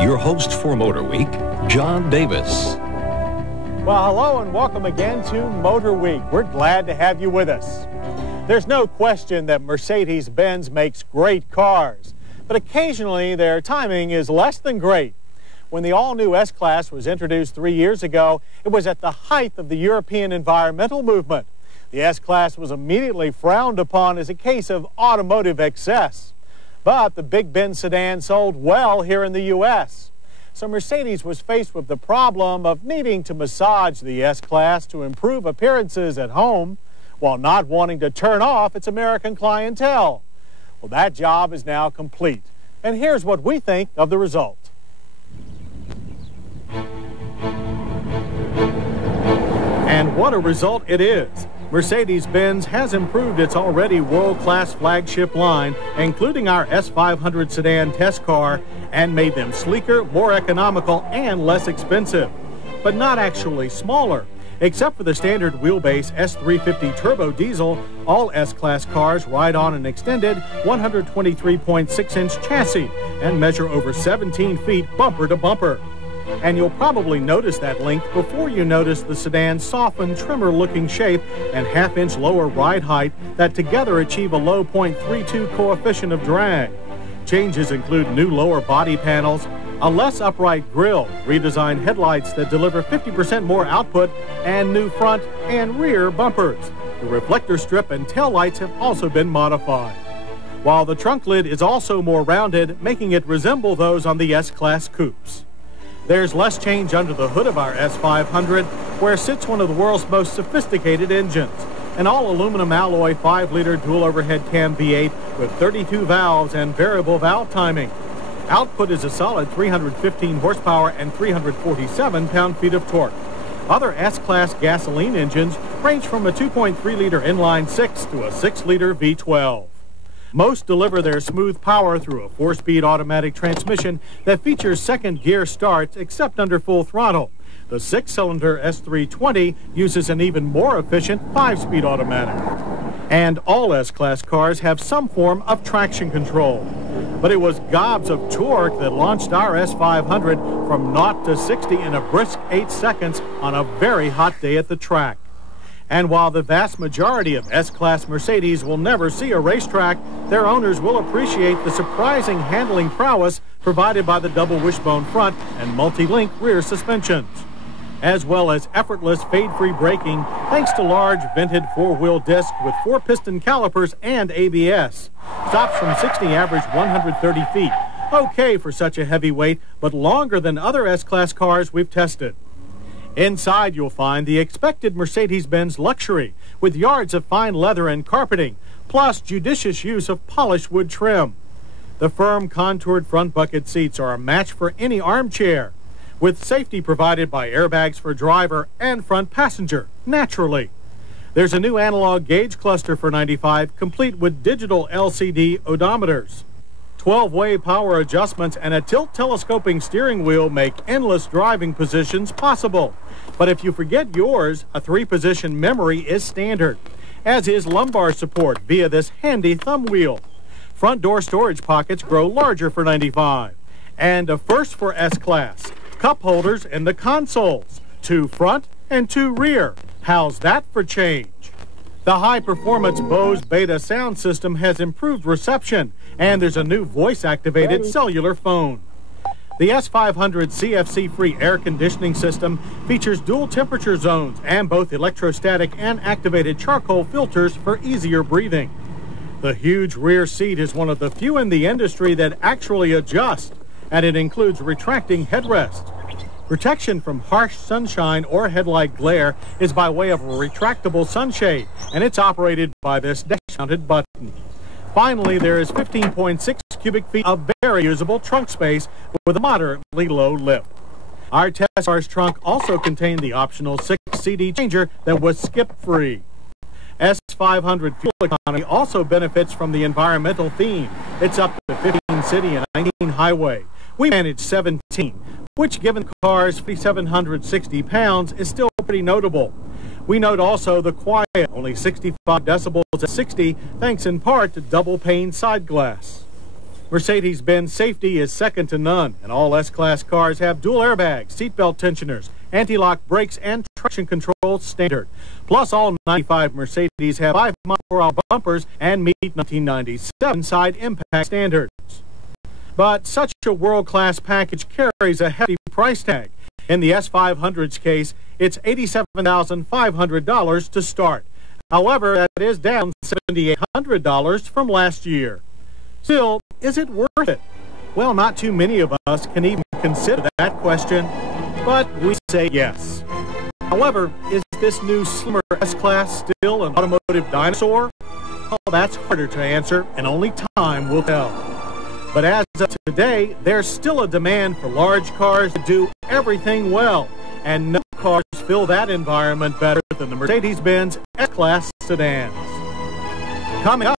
Your host for MotorWeek, John Davis. Well, hello and welcome again to MotorWeek. We're glad to have you with us. There's no question that Mercedes-Benz makes great cars, but occasionally their timing is less than great. When the all-new S-Class was introduced 3 years ago, it was at the height of the European environmental movement. The S-Class was immediately frowned upon as a case of automotive excess. But the Big Ben sedan sold well here in the U.S. So Mercedes was faced with the problem of needing to massage the S-Class to improve appearances at home while not wanting to turn off its American clientele. Well, that job is now complete. And here's what we think of the result. And what a result it is. Mercedes-Benz has improved its already world-class flagship line, including our S500 sedan test car, and made them sleeker, more economical, and less expensive. But not actually smaller. Except for the standard wheelbase S350 turbo diesel, all S-Class cars ride on an extended 123.6-inch chassis and measure over 17 feet bumper to bumper. And you'll probably notice that length before you notice the sedan's softened, trimmer-looking shape and half-inch lower ride height that together achieve a low 0.32 coefficient of drag. Changes include new lower body panels, a less upright grille, redesigned headlights that deliver 50% more output, and new front and rear bumpers. The reflector strip and taillights have also been modified. While the trunk lid is also more rounded, making it resemble those on the S-Class coupes. There's less change under the hood of our S500, where sits one of the world's most sophisticated engines. An all-aluminum alloy 5-liter dual overhead cam V8 with 32 valves and variable valve timing. Output is a solid 315 horsepower and 347 pound-feet of torque. Other S-Class gasoline engines range from a 2.3-liter inline-six to a 6-liter V12. Most deliver their smooth power through a 4-speed automatic transmission that features second-gear starts except under full throttle. The 6-cylinder S320 uses an even more efficient 5-speed automatic. And all S-Class cars have some form of traction control. But it was gobs of torque that launched our S500 from 0 to 60 in a brisk 8 seconds on a very hot day at the track. And while the vast majority of S-Class Mercedes will never see a racetrack, their owners will appreciate the surprising handling prowess provided by the double wishbone front and multi-link rear suspensions, as well as effortless fade-free braking thanks to large vented 4-wheel discs with 4-piston calipers and ABS. Stops from 60 average 130 feet. Okay for such a heavy weight, but longer than other S-Class cars we've tested. Inside you'll find the expected Mercedes-Benz luxury with yards of fine leather and carpeting, plus judicious use of polished wood trim. The firm contoured front bucket seats are a match for any armchair, with safety provided by airbags for driver and front passenger, naturally. There's a new analog gauge cluster for 95, complete with digital LCD odometers. 12-way power adjustments and a tilt telescoping steering wheel make endless driving positions possible. But if you forget yours, a 3-position memory is standard, as is lumbar support via this handy thumb wheel. Front door storage pockets grow larger for 95. And a first for S-Class, cup holders in the consoles, 2 front and 2 rear. How's that for change? The high-performance Bose Beta sound system has improved reception, and there's a new voice-activated cellular phone. The S500 CFC-free air conditioning system features dual temperature zones and both electrostatic and activated charcoal filters for easier breathing. The huge rear seat is one of the few in the industry that actually adjusts, and it includes retracting headrest. Protection from harsh sunshine or headlight glare is by way of a retractable sunshade, and it's operated by this dash-mounted button. Finally, there is 15.6 cubic feet of very usable trunk space with a moderately low lift. Our test car's trunk also contained the optional 6-CD changer that was skip-free. S500 fuel economy also benefits from the environmental theme. It's up to 15 city and 19 highway. We manage 17, which given the car's 3,760 pounds is still pretty notable. We note also the quiet, only 65 decibels at 60, thanks in part to double pane side glass. Mercedes-Benz safety is second to none, and all S-Class cars have dual airbags, seatbelt tensioners, anti-lock brakes, and traction control standard. Plus, all 95 Mercedes have 5-mile-per-hour bumpers and meet 1997 side impact standards. But such a world-class package carries a hefty price tag. In the S500's case, it's $87,500 to start. However, that is down $7,800 from last year. Still, is it worth it? Well, not too many of us can even consider that question, but we say yes. However, is this new slimmer S-Class still an automotive dinosaur? Well, that's harder to answer, and only time will tell. But as of today, there's still a demand for large cars to do everything well, and no cars fill that environment better than the Mercedes-Benz S-Class sedans. Coming up,